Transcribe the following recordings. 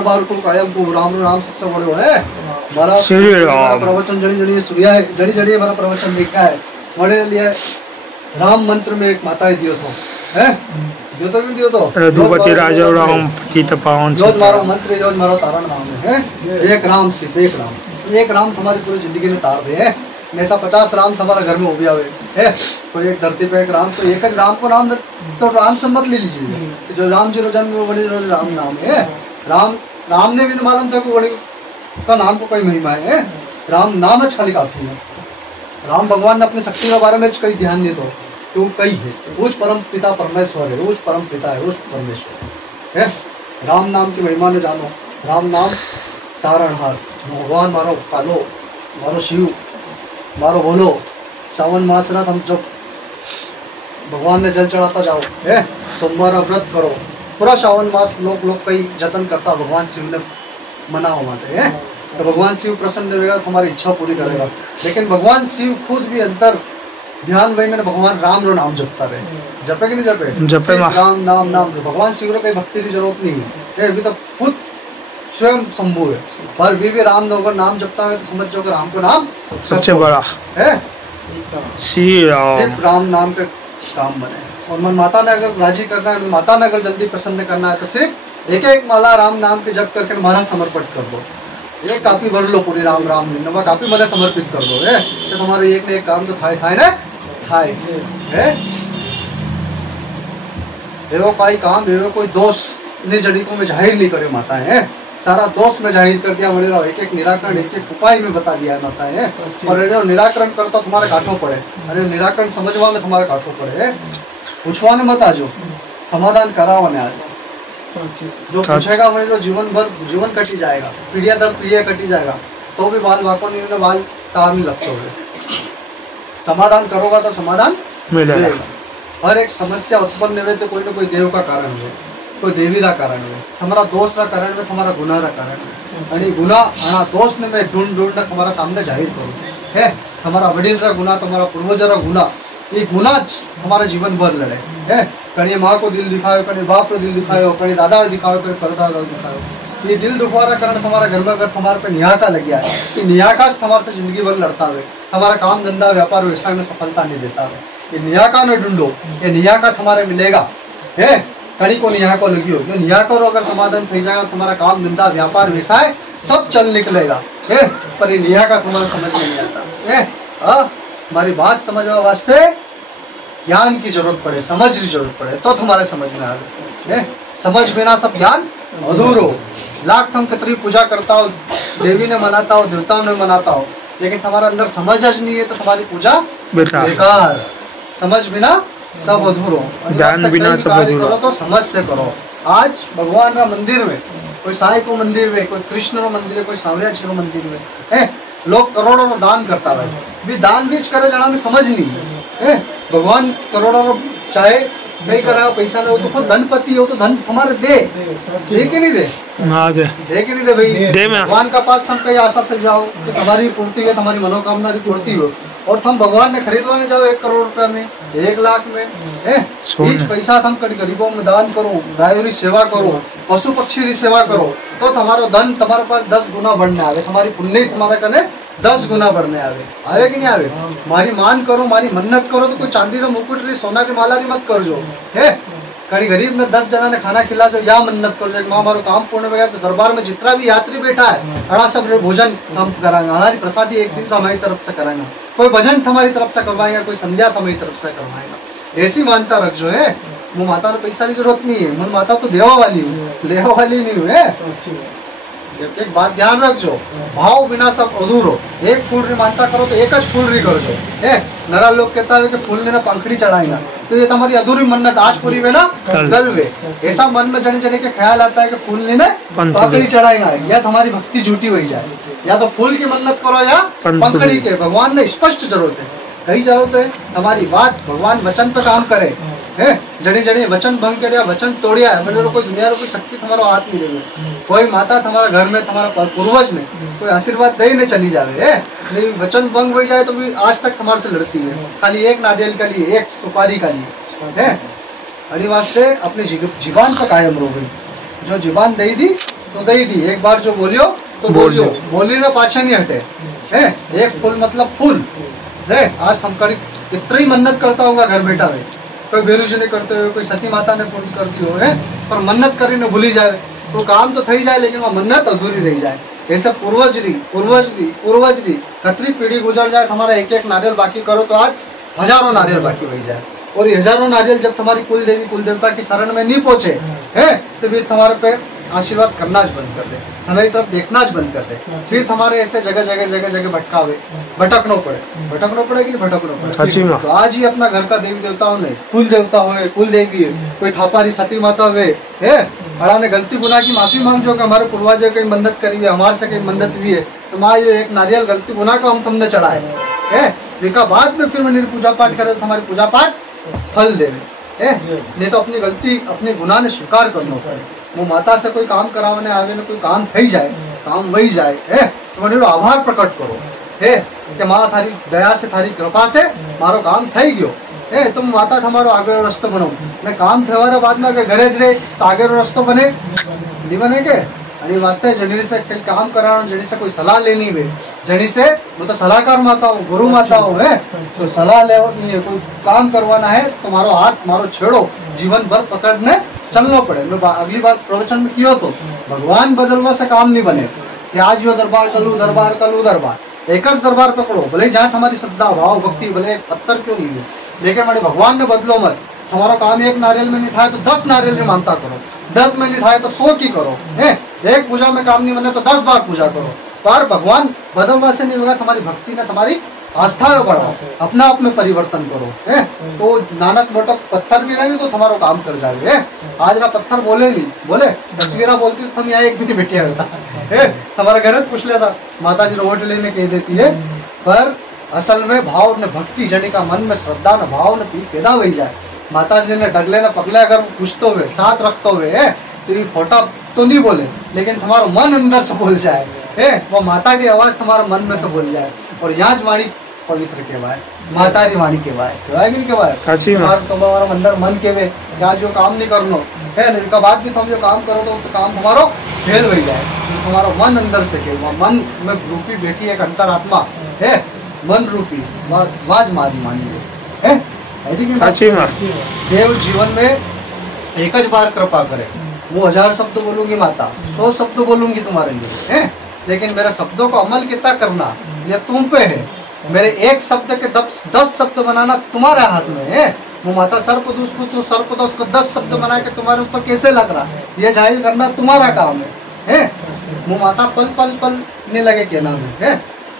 बार बार को कायम को राम राम सबसे बड़े है हमारा प्रवचन जड़ी जड़ी सूर्या है जड़ी जड़ी हमारा प्रवचन लिखा है बड़े लिए राम मंत्र में एक माता दियो तो है दियो तो क्यों दियो तो रघुपति राजा राम पतित पावन जो मारो मंत्र जो मारो तारण नाम है एक राम सिर्फ एक राम तुम्हारी पूरी जिंदगी में तार दे है ऐसा 50 राम तुम्हारा घर में हो गया है कोई एक धरती पे एक राम तो एक राम को नाम तो राम से मत ले लीजिए जो राम जी रोजन में बड़े राम नाम है राम ने भी मालूम था कि बड़ी का नाम को कोई महिमा है राम नाम खाली काफी है राम भगवान ने अपनी शक्ति के बारे में कई ध्यान नहीं दो तो कई है उस परम पिता परमेश्वर है उस परम पिता है उस परमेश्वर है राम नाम की महिमा ने जानो राम नाम तारणहार भगवान मारो कालो मारो शिव मारो बोलो सावन मास रात हम जब भगवान ने जल चढ़ाता जाओ है सोमवार व्रत करो पूरा सावन मास लोग कई जतन करता भगवान शिव ने मना होते हैं तो भगवान शिव प्रसन्न रहेगा तुम्हारी इच्छा पूरी करेगा लेकिन भगवान शिव खुद भी अंतर ध्यान वही मैंने भगवान राम रो नाम जपता रहे जपे कि नहीं जपे राम नाम नाम भगवान शिव को भक्ति की जरूरत नहीं है अभी तो खुद स्वयं शंभु है पर भी राम अगर नाम जपता है तो समझ जो राम को नाम सबसे बड़ा है सिर्फ राम नाम का काम बने और मन माता ने अगर राजी करना है माता ने अगर जल्दी प्रसन्न करना है तो सिर्फ एक माला राम नाम के जप करके महाराज समर्पित कर दो एक कापी भर लो पूरी राम राम नवा कापी मैंने समर्पित कर दो है तो तुम्हारे एक ने एक काम तो थाए ना थाए है एवं कोई काम एवं कोई दोष ने जड़ी को में जाहिर नहीं करे माता है सारा दोष में जाहिर कर दिया बोले एक एक निराकरण एक एक उपाय में बता दिया है माता है और निराकरण करता तुम्हारे काठों पड़े अरे निराकरण समझवा में तुम्हारे काठों पड़े है पूछवाने मत आजो समाधान करावाने आजो जो पूछेगा मेरे जो जीवन भर जीवन कटी जाएगा पीढ़िया दर पीढ़िया कटी जाएगा तो भी बाल वाको नहीं बाल तार नहीं लगते हो समाधान करोगा तो समाधान मिलेगा हर एक समस्या उत्पन्न हुए तो कोई ना कोई देव का कारण है कोई देवी का कारण है तुम्हारा दोष का कारण है तुम्हारा गुनाह का कारण है यानी गुनाह दोष ने मैं ढूंढ तुम्हारा सामने जाहिर करूँ है तुम्हारा वडील का गुनाह तुम्हारा पूर्वज का गुनाह ये गुनाह हमारा जीवन भर लड़े है कहीं माँ को दिल दिखाओ कहीं बाप को दिल दिखाओ कहीं दादा दिखाओ कहीं परदादा दिखाओ ये दिल दुखवारा कारण तुम्हारा घर में अगर तुम्हारे पे नियाका लग गया है कि नियाका तुम्हारे से जिंदगी भर लड़ता है हमारा काम धंधा व्यापार व्यवसाय में सफलता नहीं देता है ये नियाका न ढूंढो ये नियाका तुम्हारे मिलेगा है कहीं को नियाका लगी हो नियाका अगर समाधान थी जाएगा तुम्हारा काम धंधा व्यापार व्यवसाय सब चल निकलेगा है पर ये नियाका तुम्हारा समझ में नहीं आता है हमारी बात समझने वास्ते ज्ञान की जरूरत पड़े समझ की जरूरत पड़े तो तुम्हारे समझ में आए समझ बिना सब ज्ञान अधूरो लाख तुम कितनी पूजा करता हो देवी ने मनाता हो देवताओं ने मनाता हो लेकिन तुम्हारा अंदर समझ नहीं है तो तुम्हारी पूजा बेकार समझ बिना सब अधूरो ज्ञान बिना सब अधूरो तो समझ से करो आज भगवान का मंदिर में कोई साई को मंदिर में कोई कृष्ण को मंदिर में कोई सांवरिया जी को मंदिर में है लोग करोड़ों दान करता है भी दान बीच करे जाना में समझ नहीं है भगवान करोड़ों चाहे नहीं करा पैसा नहीं हो तो खुद धनपति हो तो धन तुम्हारे दे कि नहीं दे दे कि नहीं दे भाई भगवान का पास तुम कई आशा से जाओ कि तुम्हारी पूर्ति है तुम्हारी मनोकामना की पूर्ति हो और तुम भगवान ने खरीदवाने जाओ 1 करोड़ रुपया में 1 लाख में है पैसा तुम गरीबों में दान करो गायों की सेवा करो पशु पक्षी की सेवा करो तो तुम्हारा धन तुम्हारे पास 10 गुना बढ़ने आवे तुम्हारी पुण्य तुम्हारे कने 10 गुना बढ़ने आवे कि नहीं आवे मारी मान करो मारी मन्नत करो तो कोई चांदी का मुकुट री सोना की माला री मत कर जो है कहीं गरीब ने 10 जना ने खाना खिला जो या मन्नत कर जो माँ हमारा काम पूर्ण हो गया तो दरबार में जितना भी यात्री बैठा है अड़ा सब भोजन हम कराएंगे हमारी प्रसादी एक दिन से हमारी तरफ से कराएंगे कोई भजन हमारी तरफ से करवाएंगे कोई संध्या हमारी तरफ से करवाएंगा ऐसी मानता रख जो है वो माता को पैसा की जरूरत नहीं है मन माता तो देवा वाली लेवा वाली नहीं है एक बात ध्यान रख जो भाव बिना सब अधूरो एक फूल री मानता करो तो एक फूल री कर जो है नरा लोग कहता है कि फूल ने ना पंखड़ी चढ़ाएगा तो ये तुम्हारी अधूरी मन्नत आज पूरी में ना कल वे ऐसा मन में जने जने के ख्याल आता है कि फूल ने ना पंखड़ी चढ़ाएगा या तुम्हारी भक्ति झूठी हो जाए या तो फूल की मन्नत करो या पंखड़ी के भगवान ने स्पष्ट जरूरत है कही जरूरत है हमारी बात भगवान वचन पे काम करे है जड़ी जड़ी वचन भंग कर वचन तोड़िया है मतलब कोई दुनिया कोई शक्ति तुम्हारा हाथ नहीं देवे कोई माता तुम्हारा घर में तुम्हारा पूर्वज ने कोई आशीर्वाद दे नहीं चली जावे है नहीं वचन भंग हो जाए तो भी आज तक तुम्हारे से लड़ती है खाली एक नारियल का लिए एक सुपारी का लिए है अरे वास्ते अपने जीवान पर कायम रहो जो जीवान दे दी तो दई दी, एक बार जो बोलियो तो बोलियो, बोली ना पाछे नहीं हटे है। एक फूल मतलब फूल है। आज हम करी इतना ही मन्नत करता होगा घर बैठा हुए, कोई बेरुजी नहीं करते हुए, कोई सती माता ने पूर्ण करती हो है, पर मन्नत करी ने भूली जाए तो काम तो थी जाए लेकिन वह मन्नत अधूरी रह जाए। ऐसे पूर्वजरी कतरी पीढ़ी गुजर जाए, हमारा एक एक नारियल बाकी करो तो आज हजारों नारियल बाकी रह जाए। और ये हजारों नारियल जब तुम्हारी कुल देवी कुल देवता की शरण में नहीं पहुंचे है तो फिर तुम्हारे पे आशीर्वाद करना ज बंद कर दे, हमारी तरफ देखना ज बंद कर दे। फिर तुम्हारे ऐसे जगह जगह भटकावे, भटकना पड़े कि नहीं भटकना पड़े। तो आज ही अपना घर का देवी देवताओं ने, कुल देवता हो, कुल देवी है, कोई थापारी सती माता हुए है, बड़ा ने गलती गुनाह की माफी मांगो कि हमारे पूर्वजों की मदद करी है, हमारे से कई मदद भी है, तो माँ ये एक नारियल गलती गुनाह का हम तुमने चढ़ाए है। देखा बाद में फिर मंदिर पूजा पाठ करे तो हमारी पूजा पाठ फल दे नहीं तो अपनी गलती अपने गुनाह ने स्वीकार करना पड़े। वो माता से कोई काम करावने आवे ने कोई काम थई जाए, काम वही जाए है तो मंदिर आभार प्रकट करो है कि माँ थारी दया से थारी कृपा से मारो काम थई गयो है। तुम माता हमारो आगे रस्तो बनो ने काम थवारे बाद में अगर घरे ज रहे तो आगे रस्तो बने नहीं बने के। अरे वास्ते जड़ी से कई काम कराना, जड़ी से कोई सलाह लेनी है, जड़ी से वो तो सलाहकार माता हूँ, गुरु माता हूँ है, तो सलाह ले कोई काम करवाना है तुम्हारो हाथ मारो छेड़ो, जीवन भर पकड़ने चलना पड़े। मैं अगली बार प्रवचन में किया तो भगवान बदलवा से काम नहीं बने कि आज यो दरबार कलू दरबार एक दरबार पकड़ो, भले जहाँ हमारी श्रद्धा भाव भक्ति भले पत्थर क्यों नहीं है, लेकिन हमारे भगवान ने बदलो मत। हमारा काम एक नारियल में नहीं था तो 10 नारियल में मानता करो, 10 में नहीं था तो 100 की करो है। एक पूजा में काम नहीं बने तो 10 बार पूजा करो, पर भगवान बदलवा से नहीं होगा। तुम्हारी भक्ति ने तुम्हारी आस्था में बढ़ाओ, अपना आप में परिवर्तन करो है। तो नानक मोटक पत्थर भी रहेंगे तो तुम्हारा काम कर जाए है। आज ना पत्थर बोले नहीं, बोले तस्वीरा बोलती तो तुम यहाँ एक दिन बैठे होता है, हमारा घर पूछ लेता माता जी रोट लेने कह देती है, पर असल में भाव ने भक्ति जनी का मन में श्रद्धा न भाव ने पैदा हो जाए। माता जी ने डगले न पगले अगर पूछते हुए साथ रखते हुए है तो ये फोटा तो नहीं बोले, लेकिन तुम्हारा मन अंदर से बोल जाए है, वो माता की आवाज तुम्हारे मन में से बोल जाए। और यहाँ वाणी पवित्र कहवाए, माता की वाणी कहवाए कि नहीं कहवाए, तुम्हारा अंदर मन कहवे यहाँ जो काम नहीं करना है, इनका बाद भी तुम जो काम करो तो काम तुम्हारा फेल हो जाए। तुम्हारा मन अंदर से कहवा, मन में रूपी बेटी एक अंतरात्मा है, मन रूपी वाज मारी मानी है। देव जीवन में एक ज बार कृपा करे, वो 1000 शब्द बोलूंगी माता, 100 शब्द बोलूंगी तुम्हारे लिए है, लेकिन मेरे शब्दों को अमल कितना करना ये तुम पे है। मेरे एक शब्द के 10 शब्द बनाना तुम्हारे हाथ में है। वो माता सर्पदोष को तो सर्पदोष को 10 शब्द बना के तुम्हारे ऊपर कैसे लग रहा ये जाहिर करना तुम्हारा काम है। वो माता पल पल पल नहीं लगे कहना में है,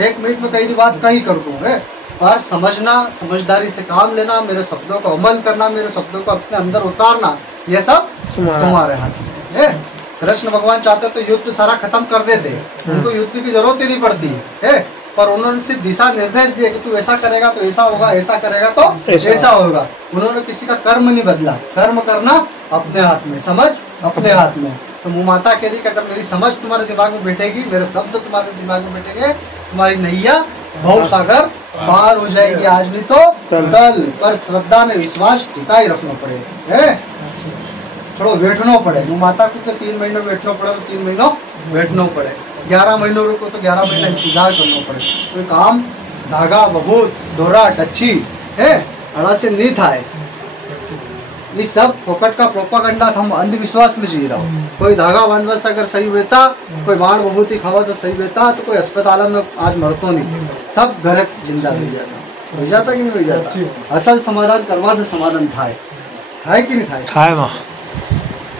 1 मिनट में कई बात कहीं कर दूँ है, पर समझना, समझदारी से काम लेना, मेरे शब्दों को अमल करना, मेरे शब्दों को अपने अंदर उतारना, ये सब तुम्हारे हाथ में है। कृष्ण भगवान चाहते तो युद्ध सारा खत्म कर देते, उनको युद्ध की जरूरत ही नहीं पड़ती है, पर उन्होंने सिर्फ दिशा निर्देश दिए कि तू ऐसा करेगा तो ऐसा होगा, ऐसा करेगा तो ऐसा होगा। उन्होंने किसी का कर्म नहीं बदला, कर्म करना अपने हाथ में, समझ अपने हाथ में। तो मुँह माता कह रही कि अगर मेरी समझ तुम्हारे दिमाग में बैठेगी, मेरे शब्द तुम्हारे दिमाग में बैठेंगे, तुम्हारी नैया भव सागर पार हो जाएगी, आज नहीं तो कल। पर श्रद्धा में विश्वास टिका ही रखना पड़े है, थोड़ा बैठना पड़े। वो माता को 3 महीने बैठना पड़े तो 3 महीनों बैठना पड़े, 11 महीनों रुको तो 11 महीना इंतजार करना पड़े। कोई काम धागा बहुत डोरा टच्छी है अड़ा से नहीं था, ये सब फोकट का प्रोपागंडा था, हम अंधविश्वास में जी रहा हूँ। कोई धागा बांधवा से अगर सही रहता, कोई बाण बभूति खावा से सही रहता तो कोई अस्पताल में आज मरतो नहीं, सब घर जिंदा हो जाता कि नहीं हो जाता। असल समाधान करवा से समाधान था है कि नहीं था।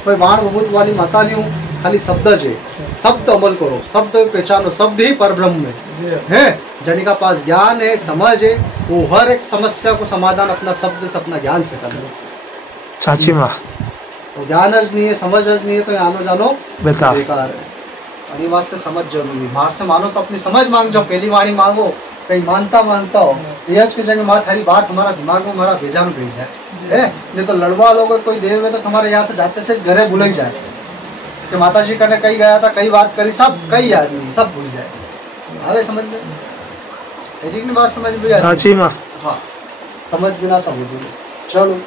कोई बाण बभूत वाली माता नहीं हूँ, खाली शब्द है, शब्द अमल करो, शब्द पहचानो, शब्द ही परब्रह्म है। जन का पास ज्ञान है, समझ है, वो हर एक समस्या को समाधान अपना शब्द से, अपना ज्ञान से कर लो। चाची माँ तो ज्ञान नहीं है, समझ नहीं है तो आनो जानो बेकार है। और वास्ते समझ जरूरी, बाहर से मानो तो अपनी समझ मांग जाओ, पहली वाणी मांगो, कहीं मानता हो यज के जगह माँ थारी बात हमारा दिमाग में हमारा भेजा में भेज है। नहीं तो लड़वा लोग कोई देव में तो तुम्हारे यहाँ से जाते से घरे भूल ही जाए कि माता जी करने कहीं गया था, कई बात करी, सब कई आदमी सब भूल जाए। अरे समझ में बात समझ में हाँ समझ बिना सब चलो।